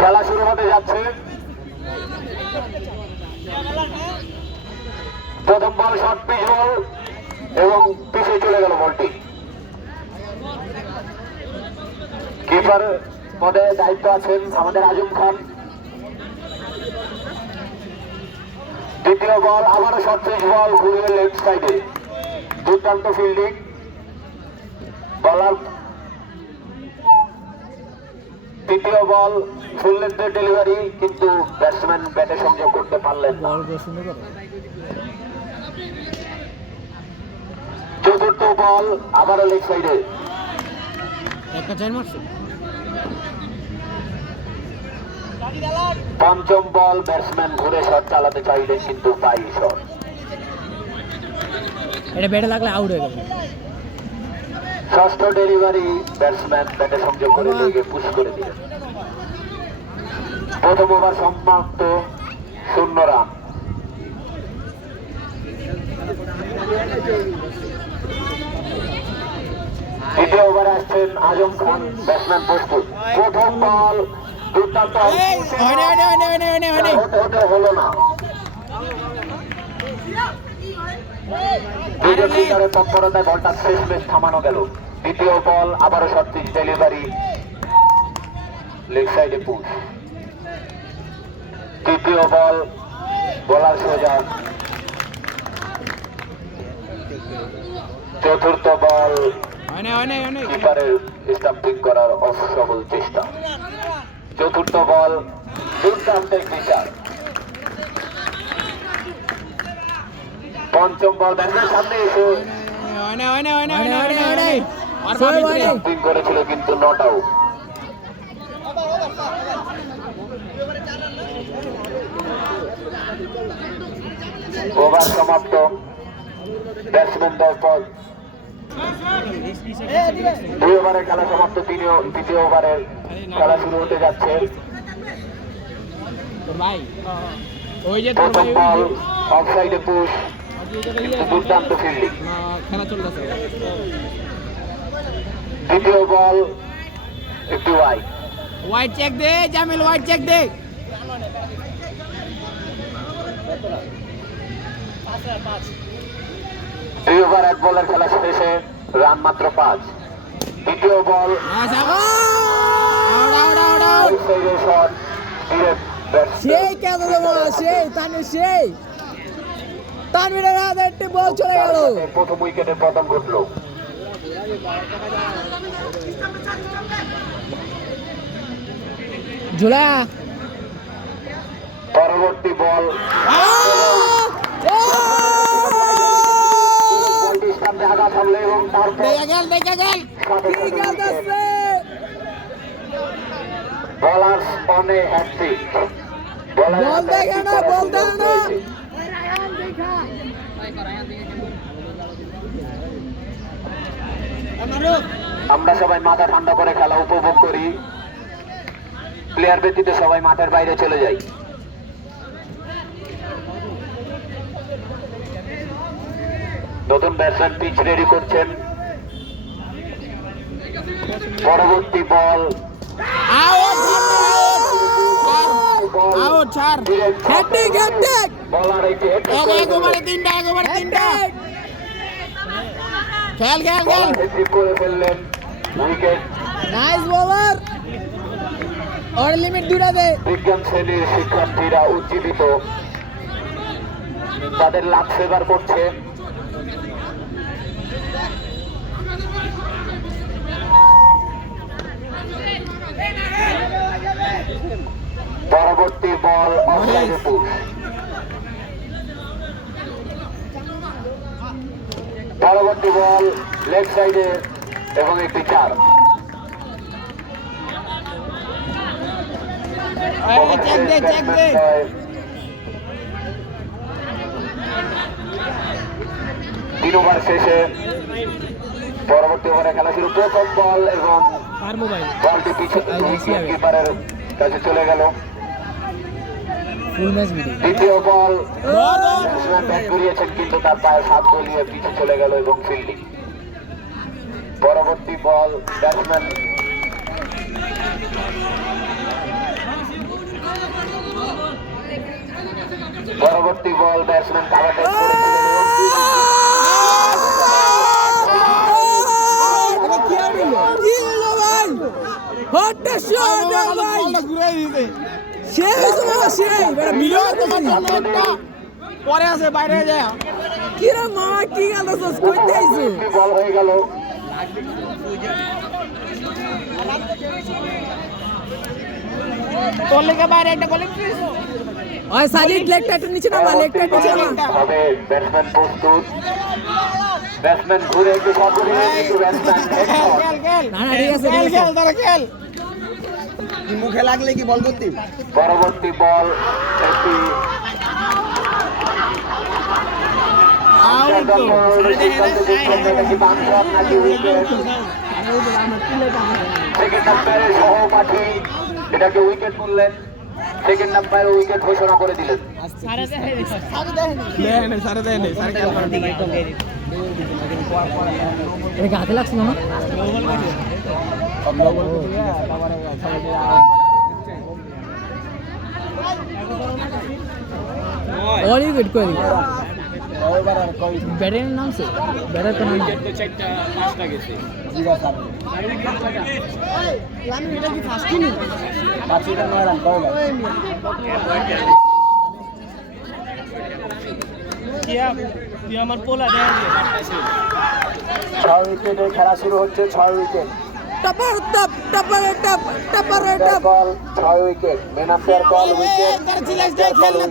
খেলা শুরু হতে যাচ্ছে। প্রথম বল শর্ট পিচ বল এবং পিছিয়ে চলে গেল বলটি। কিপার পদে দায়িত্ব আছেন আমাদের আজম খান। দ্বিতীয় বল আবারও শর্ট পিচ বল ঘুরিয়ে লেফট সাইডে, দুর্দান্ত ফিল্ডিং। বলার তৃতীয় বল ফুল লেন্থের ডেলিভারি, কিন্তু ব্যাটসম্যান ব্যাটে সংযোগ করতে পারলেন না। চতুর্থ বল আবারও লেগ সাইডে। পঞ্চম বল ব্যাটসম্যান ঘুরে শট চালাতে চাইলেন, কিন্তু বাই শট। এটা ব্যাটে লাগলে আউট হয়ে গেল। ষষ্ঠ ডেলিভারি ব্যাটসম্যান ব্যাটে সংযোগ করে লেগে পুশ করে দিলেন। প্রথম ওভার সমাপ্ত, 0 রান। দ্বিতীয় ওভারে আসছেন আজম খান, ব্যাটসম্যান প্রস্তুত। প্রথম বল দুর্দান্ত হলো না, তৎপরতায় বলটা শেষমেশ থামানো গেল। দ্বিতীয় বল আবারও শর্ট পিচ ডেলিভারি, লেগ সাইডে পুশ। তৃতীয় বল বলার সোজা। চতুর্থ বল কিপারের স্টাম্পিং করার অসফল চেষ্টা। চতুর্থ বল দুর্দান্ত বিচার। পঞ্চম বল ব্যাটের সামনে এসে স্টাম্পিং করেছিল, কিন্তু নট আউট। ওভার সমাপ্ত, ব্যাটসম্যান দল পদ। 2 ওভারের খেলা সমাপ্ত, তৃতীয় ওভারের খেলা শুরু হতে যাচ্ছে। প্রথম বল অফ সাইডে পুশ, দুর্দান্ত ফিল্ডিং। দ্বিতীয় বল একটু ওয়াইড চেক দে জামিল, ওয়াইড চেক দে। 2 ওভার 1 বলের খেলা শেষে রান মাত্র 5। দ্বিতীয় বল সেই কেন সেই তানভীর, সেই তানভীরের হাতে একটি বল চলে গেল। প্রথম উইকেটের পতন ঘটলো। ঝুলা পরবর্তী বল আগা থামলে এবং তারপর বলার স্পনে হ্যাটট্রিক। আমরা সবাই মাথা ঠান্ডা করে খেলা উপভোগ করি, প্লেয়ার ব্যতীত সবাই মাঠের বাইরে চলে যাই। নতুন ব্যাটসম্যান পিচ রেডি করছেন। পরবর্তী বল করে ফেললেন, উইকেট। বিজ্ঞান শ্রেণীর শিক্ষার্থীরা উজ্জীবিত, তাদের লাভ ফেভার করছে। পরবর্তী বল অফসাইডে পুশ। পরবর্তী বল লেগ সাইডে এবং একটি 4। তিন ওভার শেষে পরবর্তী ওভারে খেলা শুরু। প্রথম বল এবং বলটি পিছিয়ে কিপারের কাছে চলে গেল। দ্বিতীয় বল ব্যাট ঘুরিয়েছেন, কিন্তু তার পায়ে হাত গলিয়ে পিছিয়ে চলে গেল এবং ফিল্ডিং। পরবর্তী বল ব্যাটসম্যান পরবর্তী বল ব্যাটসম্যান কাভার ড্রাইভ করেছিলেন কি হলো ভাই? হটটা শট ভাই, সেই সময় সেই বড় ভিডিও করতেছি পরে আছে বাইরে যায় কি রে মামা, কি গেল সস কইতে আইছো? বল হয়ে গেল তোর লেগে বাইরে একটা বলে ওই সাজিদ লেগটা একটু নিচে নামা, লেগটা একটু নিচে নামা। হবে ব্যাটসম্যান প্রস্তুত ব্যাটসম্যান ঘুরে একটু শট করে কিন্তু ব্যাটসম্যান হেডশট খেল খেল না না ঠিক আছে ঠিক আছে। খেল তারা খেল মুখে লাগলে কি বল করতে পরবর্তী বল একটি সেকেন্ড আম্পায়ারের সহপাঠী এটাকে উইকেট করলেন, সেকেন্ড আম্পায়ার উইকেট ঘোষণা করে দিলেন। এটা কি হাতে লাগছে না? অল উইকেট করে দিল। ব্যাটের নাম সে ব্যাটার তো নাম তুই আমার পোলা দেয় 6 উইকেটে খেলা শুরু হচ্ছে, 6 উইকেট টপার টপ টপার টপ টপার টপ ball 6 wicket main umpire ball wicket তারা চিল্লাইছে খেল না